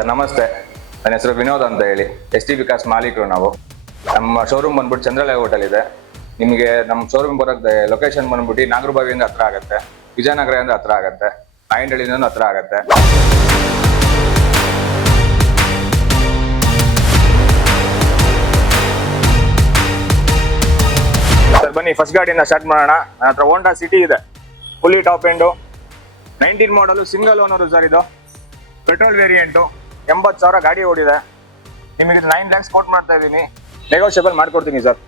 Sir ನಮಸ್ತೆ, ನನ್ನ ಹೆಸರು ವಿನೋದ್ ಅಂತ ಹೇಳಿ. STB ಕಾರ್ಸ್ ಮಾಲೀಕರು ನಾವು. ನಮ್ಮ ಶೋರೂಮ್ ಬಂದ್ಬಿಟ್ಟು ಚಂದ್ರಲಯ ಹೋಟೆಲ್ ಇದೆ. ನಿಮಗೆ ನಮ್ಮ ಶೋರೂಮ್ ಬರೋಕ್ಕೆ ಲೊಕೇಶನ್ ಬಂದ್ಬಿಟ್ಟು ನಾಗರಬಾವಿಯಿಂದ ಹತ್ರ ಆಗುತ್ತೆ, ವಿಜಯನಗರದಿಂದ ಹತ್ರ ಆಗುತ್ತೆ, ನಾಯಂಡಹಳ್ಳಿಯಿಂದ ಹತ್ರ ಆಗುತ್ತೆ. ಸರ್ ಬನ್ನಿ, ಫಸ್ಟ್ ಗಾಡಿಯಿಂದ ಸ್ಟಾರ್ಟ್ ಮಾಡೋಣ. ನನ್ನ ಹತ್ರ ಹೋಂಡಾ ಸಿಟಿ ಇದೆ, ಫುಲ್ಲಿ ಟಾಪ್ ಎಂಡು, 19 ಮಾಡಲು, ಸಿಂಗಲ್ ಓನರು ಸರ್. ಇದು ಪೆಟ್ರೋಲ್ ವೇರಿಯಂಟು, 80,000 ಗಾಡಿ ಓಡಿದೆ. ನಿಮಗೆ 9 lakhs ಕೋಟ್ ಮಾಡ್ತಾ ಇದ್ದೀನಿ, ನೆಗೋಷಿಯಬಲ್ ಮಾಡ್ಕೊಡ್ತೀನಿ ಸರ್.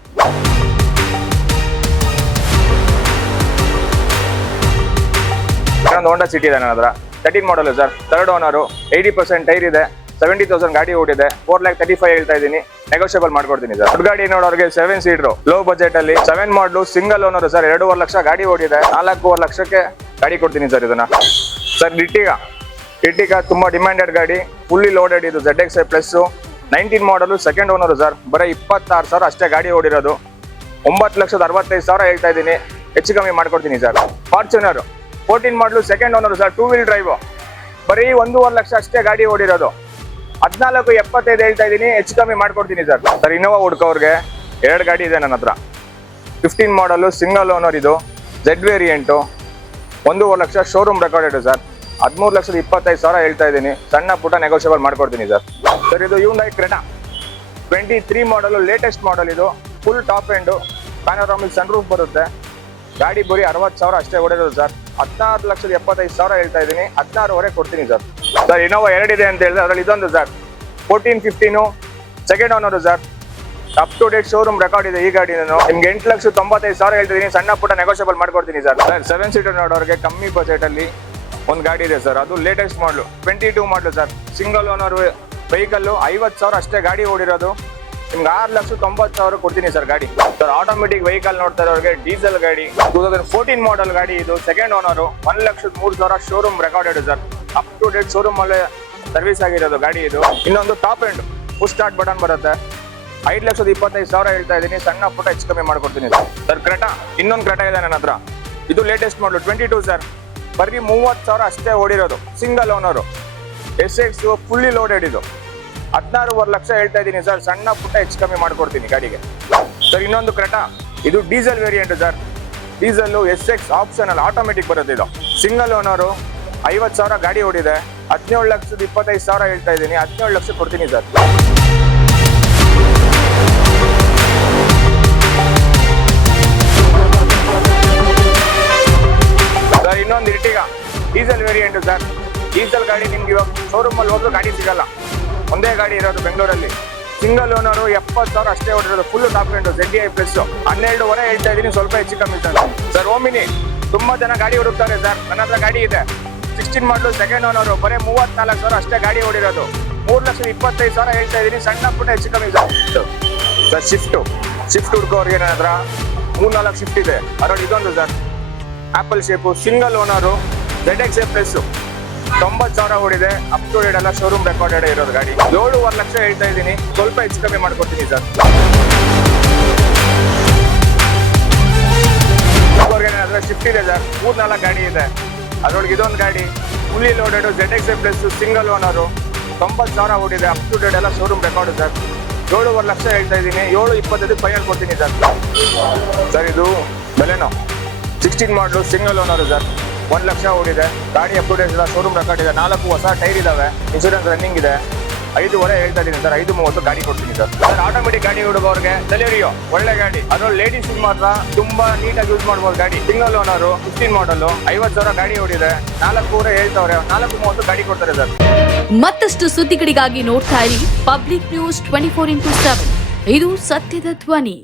ಇನ್ನೊಂದು ಹೋಂಡಾ ಸಿಟಿ ಇದೆ ನನ್ನ ಹತ್ರ, 13 ಮಾಡಲು ಸರ್, 3rd ಓನರು, 80% ಟೈರ್ ಇದೆ, 70,000 ಗಾಡಿ ಓಡಿದೆ, 4,35,000 ಹೇಳ್ತಾ ಇದ್ದೀನಿ, ನೆಗೋಷಿಯಬಲ್ ಮಾಡ್ಕೊಡ್ತೀನಿ ಸರ್. ದೊಡ್ಡ ಗಾಡಿ ನೋಡೋರಿಗೆ 7 ಸೀಟರ್ ಲೋ ಬಜೆಟ್ ಅಲ್ಲಿ 7 ಮಾಡಲು, ಸಿಂಗಲ್ ಓನರು ಸರ್, 2.5 ಲಕ್ಷ ಗಾಡಿ ಓಡಿದೆ, 4.5 ಲಕ್ಷಕ್ಕೆ ಗಾಡಿ ಕೊಡ್ತೀನಿ ಸರ್. ಇದನ್ನ ಸರ್ ಇರ್ಟಿಗಾ ತುಂಬಾ ಡಿಮ್ಯಾಂಡೆಡ್ ಗಾಡಿ, ಫುಲ್ಲಿ ಲೋಡೆಡ್. ಇದು ZXi ಪ್ಲಸ್, 19 ಮಾಡಲು, 2nd ಓನರು ಸರ್, ಬರೀ 26,000 ಅಷ್ಟೇ ಗಾಡಿ ಓಡಿರೋದು, 9,65,000 ಹೇಳ್ತಾ ಇದ್ದೀನಿ, ಹೆಚ್ಚು ಕಮ್ಮಿ ಮಾಡ್ಕೊಡ್ತೀನಿ ಸರ್. ಫಾರ್ಚುನರ್ 14 ಮಾಡಲು, 2nd owner sir, 2 wheel drive, ಬರೀ 1.5 ಲಕ್ಷ ಅಷ್ಟೇ ಗಾಡಿ ಓಡಿರೋದು, 14,75,000 ಹೇಳ್ತಾ ಇದ್ದೀನಿ, ಹೆಚ್ಚು ಕಮ್ಮಿ ಮಾಡ್ಕೊಡ್ತೀನಿ ಸರ್. ಸರ್ ಇನ್ನೋವಾ ಹುಡ್ಕೋರ್ಗೆ 2 ಗಾಡಿ ಇದೆ ನನ್ನ ಹತ್ರ. 15 ಮಾಡಲು, ಸಿಂಗಲ್ ಓನರ್, ಇದು Z variant, 1.5 lakh showroom recorded sir, 13,25,000 ಹೇಳ್ತಾ ಇದ್ದೀನಿ, ಸಣ್ಣ ಪುಟ್ಟ ನೆಗೋಷಿಯಬಲ್ ಮಾಡ್ಕೊಡ್ತೀನಿ ಸರ್. ಸರ್ ಇದು Hyundai Creta 23 model, latest model. ಇದು full top end, panoramic sun roof ಬರುತ್ತೆ, ಗಾಡಿ ಬರೀ 60,000 ಅಷ್ಟೇ ಓಡಿರೋದು ಸರ್, 14,75,000 ಹೇಳ್ತಾ ಇದ್ದೀನಿ, 16,500 ಕೊಡ್ತೀನಿ ಸರ್. ಸರ್ ಇನ್ನೋವಾ 2 ಇದೆ ಅಂತ ಹೇಳಿದ್ರೆ ಅದರಲ್ಲಿ ಇದೊಂದು sir, 14, 15, 2nd owner sir, up to date showroom record ಇದೆ. ಈ ಗಾಡಿ ನಾನು ನಿಮ್ಗೆ 8,95,000 ಹೇಳ್ತಿದ್ದೀನಿ, ಸಣ್ಣ ಪುಟ್ಟ ನೆಗೋಷಿಯಬಲ್ ಮಾಡ್ಕೊಡ್ತೀನಿ ಸರ್. 7 ಸೀಟರ್ ನೋಡೋರಿಗೆ ಕಮ್ಮಿ ಬಜೆಟ್ ಅಲ್ಲಿ ಒಂದು ಗಾಡಿ ಇದೆ ಸರ್, ಅದು ಲೇಟೆಸ್ಟ್ ಮಾಡಲು, 22 ಮಾಡಲು ಸರ್, ಸಿಂಗಲ್ ಓನರ್ ವೆಹಿಕಲ್, 50,000 ಅಷ್ಟೇ ಗಾಡಿ ಓಡಿರೋದು, ನಿಮ್ಗೆ 6,90,000 ಕೊಡ್ತೀನಿ ಸರ್ ಗಾಡಿ. ಸರ್ ಆಟೋಮೆಟಿಕ್ ವೆಹಿಕಲ್ ನೋಡ್ತಾ ಇರೋರಿಗೆ ಡೀಸೆಲ್ ಗಾಡಿ, 2014 ಮಾಡಲ್ ಗಾಡಿ, ಇದು 2nd owner, 1,03,000 showroom recorded sir, up to date showroom ಅಲ್ಲೇ ಸರ್ವಿಸ್ ಆಗಿರೋದು ಗಾಡಿ. ಇದು ಇನ್ನೊಂದು top end, push start button ಬರುತ್ತೆ, 5,25,000 ಹೇಳ್ತಾ ಇದ್ದೀನಿ, ಸಣ್ಣ ಪುಟ್ಟ ಹೆಚ್ಚು ಕಮ್ಮಿ ಮಾಡ್ಕೊಡ್ತೀನಿ ಸರ್. ಕ್ರೆಟಾ, ಇನ್ನೊಂದು ಕ್ರೆಟಾ ಇದೆ ನನ್ನ ಹತ್ರ, ಇದು ಲೇಟೆಸ್ಟ್ ಮಾಡಲು, 22 ಸರ್, ಬರೀ 30,000 ಅಷ್ಟೇ ಓಡಿರೋದು, single owner, SX fully loaded. ಇದು 16.5 ಲಕ್ಷ ಹೇಳ್ತಾ ಇದ್ದೀನಿ ಸರ್, ಸಣ್ಣ ಪುಟ್ಟ ಹೆಚ್ಚು ಕಮ್ಮಿ ಮಾಡ್ಕೊಡ್ತೀನಿ ಗಾಡಿಗೆ ಸರ್. ಇನ್ನೊಂದು ಕ್ರೆಟಾ, ಇದು diesel variant sir, diesel SX optional automatic ಬರುತ್ತೆ. ಇದು ಸಿಂಗಲ್ ಓನರು, 50,000 ಗಾಡಿ ಓಡಿದೆ, 17,25,000 ಹೇಳ್ತಾ ಇದ್ದೀನಿ, 17 ಲಕ್ಷ ಕೊಡ್ತೀನಿ ಸರ್. ಸರ್ ಇನ್ನೊಂದು ಇರ್ಟಿಗಾ ಡೀಸೆಲ್ ವೇರಿಯಂಟ್ ಸರ್, ಡೀಸೆಲ್ ಗಾಡಿ ನಿಮ್ಗೆ ಇವಾಗ ಶೋರೂಮ್ ಅಲ್ಲಿ ಹೋದ್ರೂ ಗಾಡಿ ಸಿಗಲ್ಲ, ಒಂದೇ ಗಾಡಿ ಇರೋದು ಬೆಂಗಳೂರಲ್ಲಿ, ಸಿಂಗಲ್ ಓನರು, 70,000 ಅಷ್ಟೇ ಓಡಿರೋದು, full top end, ZDI plus, 12,500 ಹೇಳ್ತಾ ಇದ್ದೀನಿ, ಸ್ವಲ್ಪ ಹೆಚ್ಚು ಕಮ್ಮಿ ಸರ್. ಸರ್ ಓಮಿನಿ, ತುಂಬಾ ಜನ ಗಾಡಿ ಹುಡುಕ್ತಾರೆ ಸರ್, ನನ್ನ ಹತ್ರ ಗಾಡಿ ಇದೆ, 16 ಮಾಡಲು, 2nd ಓನರು, ಬರೀ 34,000 ಅಷ್ಟೇ ಗಾಡಿ ಓಡಿರೋದು, 3,25,000 ಹೇಳ್ತಾ ಇದ್ದೀನಿ, ಸಣ್ಣ ಪುಟ್ಟ ಹೆಚ್ಚು ಕಮ್ಮಿ ಸರ್. ಸರ್ ಶಿಫ್ಟ್ ಹುಡುಕೋರಿಗೆ ನನ್ನ ಹತ್ರ 3-4 ಶಿಫ್ಟ್ ಇದೆ, ಅದರಲ್ಲಿ ಇದೊಂದು sir, apple shape, single owner, ZXi plus, 90,000 ಓಡಿದೆ, ಅಪ್ ಟು ಡೇಟ್ ಎಲ್ಲ ಶೋರೂಮ್ ರೆಕಾರ್ಡೆಡ್ ಇರೋದು ಗಾಡಿ, 7.5 ಲಕ್ಷ ಹೇಳ್ತಾ ಇದ್ದೀನಿ, ಸ್ವಲ್ಪ ಹೆಚ್ಚು ಕಮ್ಮಿ ಮಾಡ್ಕೊಡ್ತೀನಿ ಸರ್. ಶಿಫ್ಟ್ ಇದೆ ಸರ್, 3-4 ಗಾಡಿ ಇದೆ, ಅದರೊಳಗೆ ಇದೊಂದು ಗಾಡಿ fully loaded, ZXi plus, single owner, 90,000 ಓಡಿದೆ, ಅಪ್ ಟು ಡೇಟ್ ಎಲ್ಲ ಶೋರೂಮ್ ರೆಕಾರ್ಡ್ ಸರ್, 7.5 ಲಕ್ಷ ಹೇಳ್ತಾ ಇದ್ದೀನಿ, 7,25,000 ಫೈನಲ್ ಕೊಡ್ತೀನಿ ಸರ್. ಸರ್ ಇದು ಬೆಲೆನೋ 16 ಮಾಡಲು, ಸಿಂಗಲ್ ಓನರು ಸರ್, 1 ಲಕ್ಷ ಓಡಿದೆ, ಗಾಡಿ ಅಪ್ ಟು ಡೇಟ್ ಎಲ್ಲ ಶೋರೂಮ್ ರೆಕಾರ್ಡ್ ಇದೆ, 4 ಹೊಸ ಟೈರ್ ಇದಾವೆ, ಇನ್ಶೂರೆನ್ಸ್ ರನ್ನಿಂಗ್ ಇದೆ, 5.5 ಹೇಳ್ತಾ ಇದ್ದೀನಿ ಸರ್, 5,30 ಗಾಡಿ ಕೊಡ್ತೀನಿ ಸರ್. ಸರ್ ಆಟೋಮೆಟಿಕ್ ಗಾಡಿ ಹುಡುಗವ್ರಿಗೆ ಡೆಲಿವರಿಯೋ ಒಳ್ಳೆ ಗಾಡಿ, ಅದರಲ್ಲಿ ಲೇಡೀಸ್ ಮಾತ್ರ ತುಂಬಾ ನೀಟಾಗಿ ಯೂಸ್ ಮಾಡ್ಬೋದು ಗಾಡಿ, ಸಿಂಗಲ್ ಓನರು, 15 ಮಾಡಲು, 50,000 ಗಾಡಿ ಓಡಿದೆ, 4,100 ಹೇಳ್ತಾವ್ರೆ, 4,30 ಗಾಡಿ ಕೊಡ್ತಾರೆ ಸರ್. ಮತ್ತಷ್ಟು ಸುದ್ದಿಗಳಿಗಾಗಿ ನೋಡ್ತಾ ಇರಿ ಪಬ್ಲಿಕ್ ನ್ಯೂಸ್ 24x7, ಇದು ಸತ್ಯದ ಧ್ವನಿ.